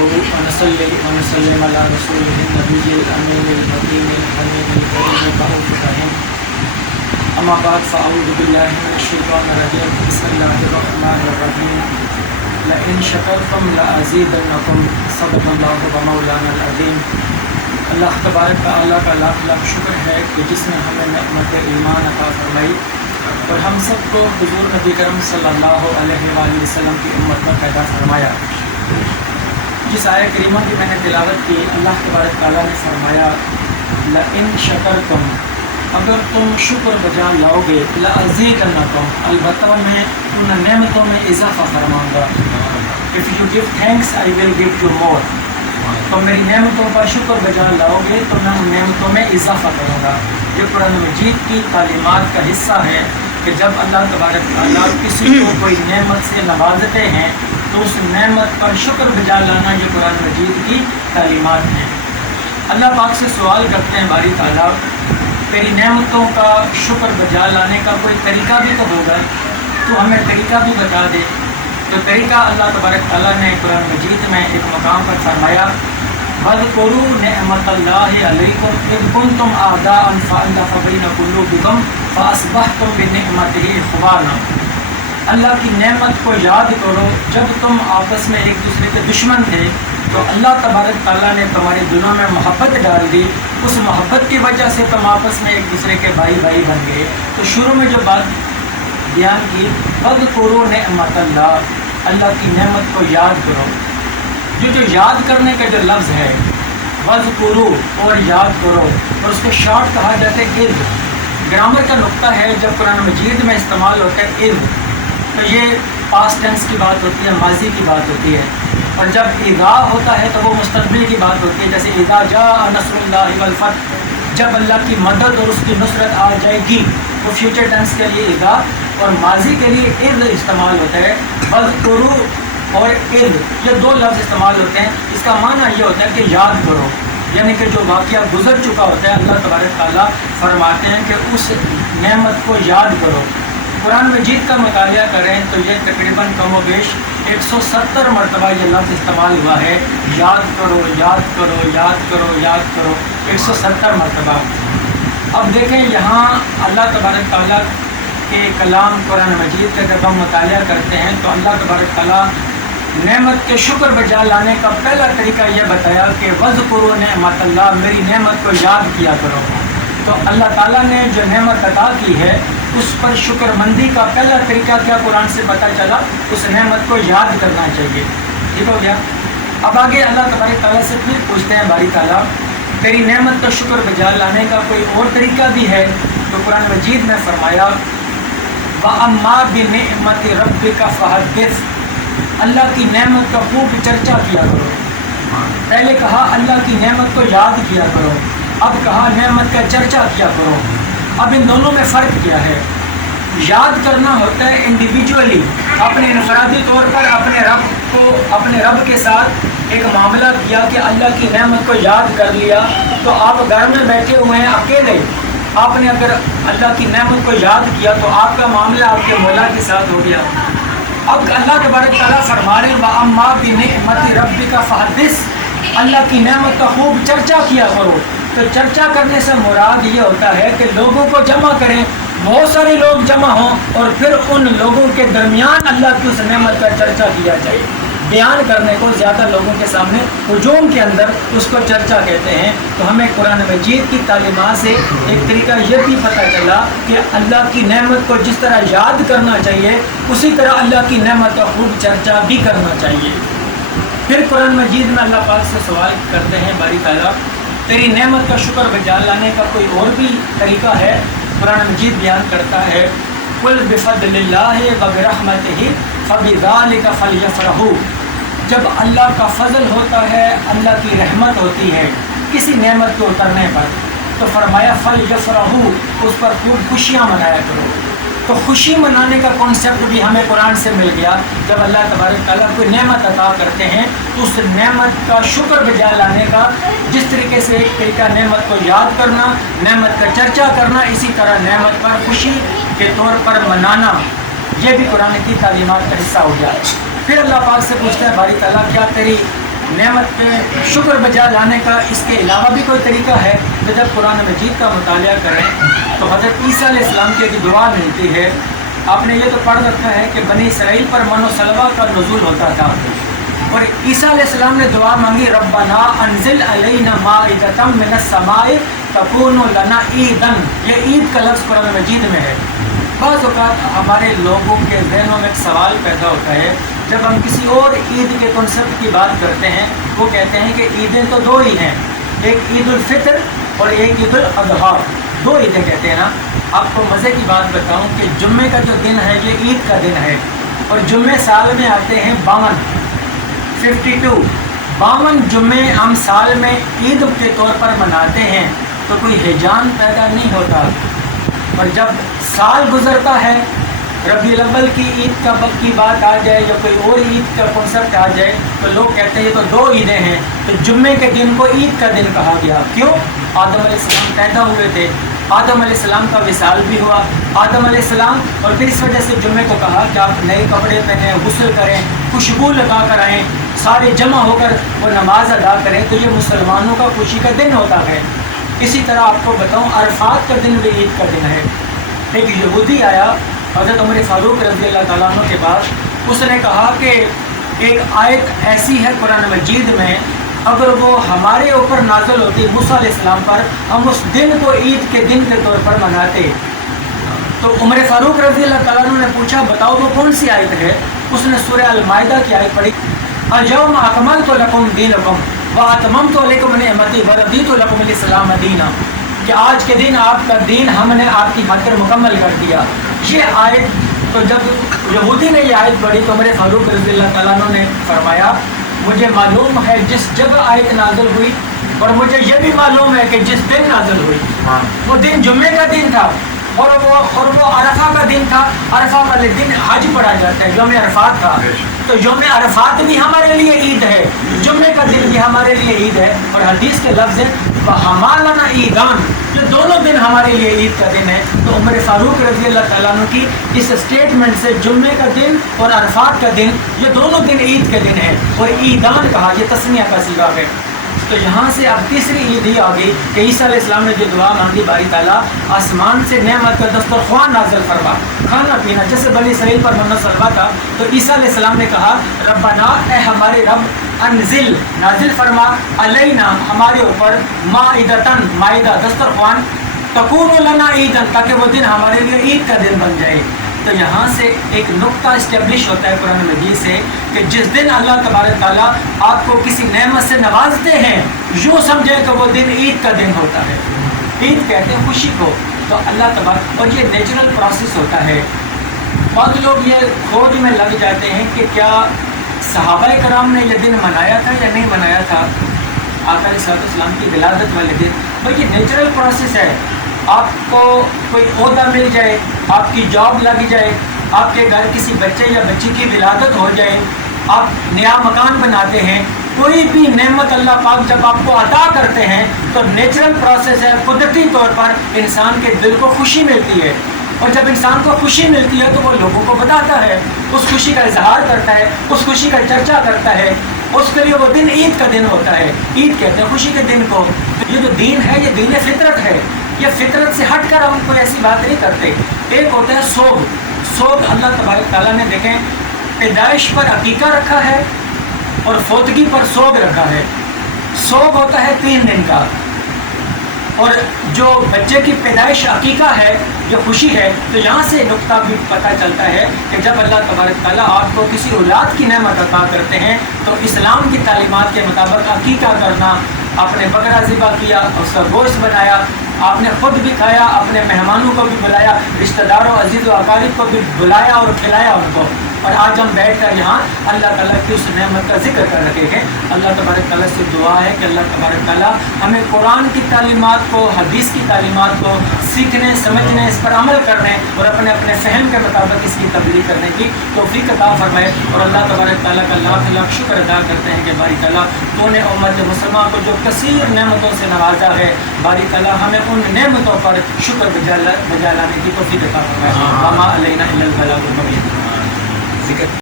ونصلي ونسلم على رسوله النبي الأمين المكين الحميد الكريم الرؤوف الرحيم أما بعد فأعوذ بالله من الشيطان الرجيم بسم الله الرحمن الرحيم لئن شكرتم لأزيدنكم صدق الله ومولانا العظيم. اللہ تبارک تعالیٰ کا لاکھ لاکھ شکر ہے کہ جس نے ہمیں نعمت ایمان عطا فرمائی اور ہم سب کو حضور نبی کرم صلی اللہ علیہ وآلہ وسلم کی امت میں پیدا فرمایا. جس آیہ کریمہ کی میں نے تلاوت کی، اللہ تبارک تعالیٰ نے فرمایا لئن شکرتم، اگر تم شکر بجا لاؤ گے، لأزیدنکم، البتہ میں ان نعمتوں میں اضافہ فرماؤں گا. If you give thanks I will give you more. تو میری نعمتوں کا شکر بجا لاؤ گے تو میں ان نعمتوں میں اضافہ کروں گا. یہ قرآن مجید کی تعلیمات کا حصہ ہے کہ جب اللہ تبارک تعالیٰ کسی کو کوئی نعمت سے نوازتے ہیں تو اس نعمت پر شکر بجا لانا یہ قرآن مجید کی تعلیمات ہیں. اللہ پاک سے سوال کرتے ہیں باری تعالیٰ تیری نعمتوں کا شکر بجا لانے کا کوئی طریقہ بھی تو ہوگا، تو ہمیں طریقہ بھی بتا دے. تو طریقہ اللہ تبارک تعالیٰ نے قرآن مجید میں ایک مقام پر فرمایا وَاذْكُرُوا نِعْمَةَ اللَّهِ عَلَيْكُمْ إِذْ كُنْتُمْ أَعْدَاءً فَأَلَّفَ بَيْنَ قُلُوبِكُمْ فَأَصْبَحْتُمْ بِنِعْمَتِهِ إِخْوَانًا. اللہ کی نعمت کو یاد کرو جب تم آپس میں ایک دوسرے کے دشمن تھے تو اللہ تبارک تعالیٰ نے تمہارے دلوں میں محبت ڈال دی. اس محبت کی وجہ سے تم آپس میں ایک دوسرے کے بھائی بھائی بن گئے. تو شروع میں جو بات بیان کی وَاذْكُرُوا نِعْمَةَ اللَّهِ، اللہ کی نعمت کو یاد کرو. جو یاد کرنے کا جو لفظ ہے وَاذْكُرُوا اور یاد کرو، اور اس کو شارٹ کہا جاتا ہے اذ. گرامر کا نقطہ ہے جب قرآن مجید میں استعمال ہوتا ہے اذ تو یہ پاسٹ ٹینس کی بات ہوتی ہے، ماضی کی بات ہوتی ہے. اور جب اذا ہوتا ہے تو وہ مستقبل کی بات ہوتی ہے، جیسے اذا جاء نصر اللہ والفتح، جب اللہ کی مدد اور اس کی نصرت آ جائے گی. تو فیوچر ٹینس کے لیے اذا اور ماضی کے لیے اذ استعمال ہوتا ہے. وَاذْكُرُوا اور اذ یہ دو لفظ استعمال ہوتے ہیں. اس کا معنی یہ ہوتا ہے کہ یاد کرو، یعنی کہ جو واقعہ گزر چکا ہوتا ہے اللہ تبارک تعالیٰ فرماتے ہیں کہ اس نعمت کو یاد کرو. قرآن مجید کا مطالعہ کریں تو یہ تقریباً کم و بیش 170 مرتبہ یہ لفظ استعمال ہوا ہے. یاد کرو یاد کرو یاد کرو یاد کرو، 170 مرتبہ. اب دیکھیں یہاں اللہ تبارک تعالیٰ کے کلام قرآن مجید کا جب ہم مطالعہ کرتے ہیں تو اللہ تبارک تعالیٰ نعمت کے شکر بجا لانے کا پہلا طریقہ یہ بتایا کہ وَاذْكُرُوا نِعْمَةَ اللَّهِ، میری نعمت کو یاد کیا کرو. تو اللہ تعالیٰ نے جو نعمت عطا کی ہے اس پر شکر مندی کا پہلا طریقہ کیا قرآن سے پتہ چلا، اس نعمت کو یاد کرنا چاہیے. ٹھیک ہو گیا. اب آگے اللہ تبارک تعالیٰ سے پھر پوچھتے ہیں باری تعالیٰ تیری نعمت کا شکر بجا لانے کا کوئی اور طریقہ بھی ہے؟ تو قرآن مجید میں فرمایا وَأَمَّا بِنِعْمَةِ رَبِّكَ فَحَدِّثْ، اللہ کی نعمت کا خوب چرچا کیا کرو. پہلے کہا اللہ کی نعمت کو یاد کیا کرو، اب کہا نعمت کا چرچا کیا کرو. اب ان دونوں میں فرق کیا ہے؟ یاد کرنا ہوتا ہے انڈیویجولی، اپنے انفرادی طور پر اپنے رب کے ساتھ ایک معاملہ کیا کہ اللہ کی نعمت کو یاد کر لیا. تو آپ گھر میں بیٹھے ہوئے ہیں اکیلے، آپ نے اگر اللہ کی نعمت کو یاد کیا تو آپ کا معاملہ آپ کے مولا کے ساتھ ہو گیا. اب اللہ تبارک تعالیٰ فرما رہے وَأَمَّا بِنِعْمَةِ رَبِّكَ فَحَدِّثْ، اللہ کی نعمت کا خوب چرچا کیا کرو. تو چرچا کرنے سے مراد یہ ہوتا ہے کہ لوگوں کو جمع کریں، بہت سارے لوگ جمع ہوں اور پھر ان لوگوں کے درمیان اللہ کی اس نعمت کا چرچا کیا جائے. بیان کرنے کو زیادہ لوگوں کے سامنے ہجوم کے اندر اس کو چرچا کہتے ہیں. تو ہمیں قرآن مجید کی تعلیمات سے ایک طریقہ یہ بھی پتہ چلا کہ اللہ کی نعمت کو جس طرح یاد کرنا چاہیے اسی طرح اللہ کی نعمت کا خوب چرچا بھی کرنا چاہیے. پھر قرآن مجید میں اللہ پاک سے سوال کرتے ہیں باری تعالیٰ تیری نعمت کا شکر بجا لانے کا کوئی اور بھی طریقہ ہے؟ قرآن مجید بیان کرتا ہے قُلْ بِفَضْلِ اللَّهِ وَبِرَحْمَتِهِ فَبِذَلِكَ فَلْيَفْرَحُوا، جب اللہ کا فضل ہوتا ہے، اللہ کی رحمت ہوتی ہے کسی نعمت کے اترنے پر تو فرمایا فَلْيَفْرَحُوا، اس پر خوب خوشیاں منایا کرو. تو خوشی منانے کا کانسیپٹ بھی ہمیں قرآن سے مل گیا. جب اللہ تبارک تعالیٰ کوئی نعمت عطا کرتے ہیں تو اس نعمت کا شکر بجا لانے کا جس طریقے سے ایک طریقہ نعمت کو یاد کرنا، نعمت کا چرچا کرنا، اسی طرح نعمت پر خوشی کے طور پر منانا، یہ بھی قرآن کی تعلیمات کا حصہ ہو گیا ہے. پھر اللہ پاک سے پوچھتے ہیں باری تعالیٰ کیا تیری नेमत पे शुक्र बजा लाने का इसके अलावा भी कोई तरीका है? तो जब कुरान मजीद का मुतालिया करें तो हज़रत ईसा अलैहिस्सलाम की एक दुआ मिलती है। आपने ये तो पढ़ रखा है कि बनी इसराइल पर मनो सलवा का नुज़ूल होता था और ईसा अलैहिस्सलाम ने दुआ मांगी, रब्बना अनज़िल अलैना माइदतम मिनस समाए तकूनु लना ईदन। ये ईद का लफ्ज़ कुरान मजीद में है। बाज़ औक़ात हमारे लोगों के ज़हनों में एक सवाल पैदा होता है, जब हम किसी और ईद के कॉन्सेप्ट की बात करते हैं, वो कहते हैं कि ईदें तो दो ही हैं, एक ईद उल फितर और एक ईद उल अज़हा, दो ईदें कहते हैं ना। आपको मज़े की बात बताऊं कि जुम्मे का जो दिन है ये ईद का दिन है और जुम्मे साल में आते हैं 52 जुम्मे हम साल में ईद के तौर पर मनाते हैं, तो कोई हिजान पैदा नहीं होता। और जब साल गुज़रता है, रबीउल अव्वल की ईद की बात आ जाए या कोई और ईद का कॉन्सेप्ट आ जाए, तो लोग कहते हैं ये तो दो ईदें हैं, तो जुम्मे के दिन को ईद का दिन कहा गया। क्यों? आदम अलैहिस्सलाम पैदा हुए थे, आदम अलैहिस्सलाम का विसाल भी हुआ, आदम अलैहिस्सलाम, और फिर इस वजह से जुम्मे को कहा कि आप नए कपड़े पहनें, गुस्ल करें, खुशबू लगा कर आएँ, सारे जमा होकर वो नमाज अदा करें, तो ये मुसलमानों का खुशी का दिन होता है। इसी तरह आपको बताऊँ, अरफात का दिन भी ईद का दिन है। एक यहूदी आया हज़रत उमर फारूक रज़ी अल्लाह तआला अन्हु के पास, उसने कहा कि एक आयत ऐसी है कुरान मजीद में, अगर वो हमारे ऊपर नाज़िल होती मूसा अलैहिस्सलाम पर, हम उस दिन को ईद के दिन के तौर पर मनाते। तो उमर फारूक रज़ी अल्लाह तआला अन्हु ने पूछा, बताओ वो कौन सी आयत है? उसने सूरह अल माइदा की आयत पढ़ी, अल-यौम अकमलतु लकुम दीनकुम व अतममतु अलैकुम निअमती व रदीतु लकुमुल इस्लाम दीना, कि आज के दिन आपका दीन हमने आपकी खातिर मुकम्मल कर दिया। ये आयत, तो जब यहूदी ने ये आयत पढ़ी तो उमर फारूक रज़ी अल्लाह तआला अन्हु ने फरमाया, मुझे मालूम है जिस जगह आयत नाज़िल हुई, और मुझे ये भी मालूम है कि जिस दिन नाज़िल हुई वो दिन जुम्मे का दिन था और वो अरफा का दिन था। अरफा वाले दिन हज पढ़ा जाता है, यौम अरफात था, तो यौम अरफात भी हमारे लिए ईद है, जुम्मे का दिन भी हमारे लिए ईद है। और हदीस के लफ्ज़ है हमारा ईदान, ये दोनों दिन हमारे लिए ईद का दिन है। तो उमर फारूक रज़ी अल्लाह तआला अन्हु की इस स्टेटमेंट से जुम्मे का दिन और अरफात का दिन, ये दोनों दिन ईद के दिन है और ईदान कहा, ये तस्निया का सीगा है। तो यहाँ से अब तीसरी ईद ही आ गई कि ईसा अलैहिस्सलाम ने जो दुआ मांगी, बारी ताला आसमान से नेमत का दस्तरख्वान नाज़िल फरमा, खाना पीना, जैसे बनी इसराइल पर मन्नो सलवा था। तो ईसा अलैहिस्सलाम ने कहा, रब्बना, ए हमारे रब, अनजिल नाजिल फरमा, अलैना हमारे ऊपर, माइदतन माइदा दस्तरख्वान, तकूनु लना ईदन, ताकि वो दिन हमारे लिए ईद का दिन बन जाए। तो यहाँ से एक नुक्ता इस्टेब्लिश होता है कुरान मजीद से कि जिस दिन अल्लाह तबारक ताला आपको किसी नेमत से नवाजते हैं, यूँ समझे कि वो दिन ईद का दिन होता है। ईद कहते हैं खुशी को, तो अल्लाह तबारक, और ये नेचुरल प्रोसेस होता है। बहुत लोग ये खोज में लग जाते हैं कि क्या सहाबा कराम ने ये दिन मनाया था या नहीं मनाया था, आका अलैहिस्सलाम की विलादत वाले दिन। भाई ये नेचुरल प्रोसेस है। आपको कोई ओहदा मिल जाए, आपकी जॉब लग जाए, आपके घर किसी बच्चे या बच्ची की विलादत हो जाए, आप नया मकान बनाते हैं, कोई भी नेमत अल्लाह पाक जब आपको अता करते हैं तो नेचुरल प्रोसेस है, कुदरती तौर पर इंसान के दिल को खुशी मिलती है। और जब इंसान को खुशी मिलती है तो वो लोगों को बताता है, उस खुशी का इजहार करता है, उस खुशी का चर्चा करता है। उसके लिए वो दिन ईद का दिन होता है। ईद कहते हैं खुशी के दिन को। ये जो दीन है ये दीन फितरत है, ये फितरत से हट कर हम कोई ऐसी बात नहीं करते। एक होता है सोग। सोग अल्लाह तबारक ताला ने देखें पैदाइश पर अकीका रखा है और फोतगी पर सोग रखा है। सोग होता है 3 दिन का, और जो बच्चे की पैदाइश अकीका है, जो खुशी है, तो यहाँ से नुक्ता भी पता चलता है कि जब अल्लाह तबारक ताला आपको किसी औलाद की नेमत अता करते हैं तो इस्लाम की तालीमात के मुताबिक अकीका करना, आपने बकरा ज़िबा किया, उसका गोश्त बनाया, आपने खुद भी खाया, अपने मेहमानों को भी बुलाया, रिश्तेदारों अजीज़ व अकारिब को भी बुलाया और खिलाया उनको। और आज हम बैठ कर यहाँ अल्लाह ताला की उस नेमत का जिक्र कर रहे हैं। अल्लाह तबारक ताला से दुआ है कि अल्लाह तबारक ताला हमें कुरान की तालीमात को, हदीस की तालीमात को सीखने, समझने, इस पर अमल करने और अपने अपने फ़हम के मुताबिक इसकी तब्दील करने की तौफीक अता फरमाए। और अल्लाह तबारक ताला का लाख लाख शुक्र अदा करते हैं कि बारी ताला तूने उम्मत मुसलमान को जो कसीर नेमतों से नवाजा है, बारी ताला हमें उन नेमतों पर शुक्र बजा लाने की तौफीक अता फरमाए। वमा अलैना इल्लल बलागुल मुबीन।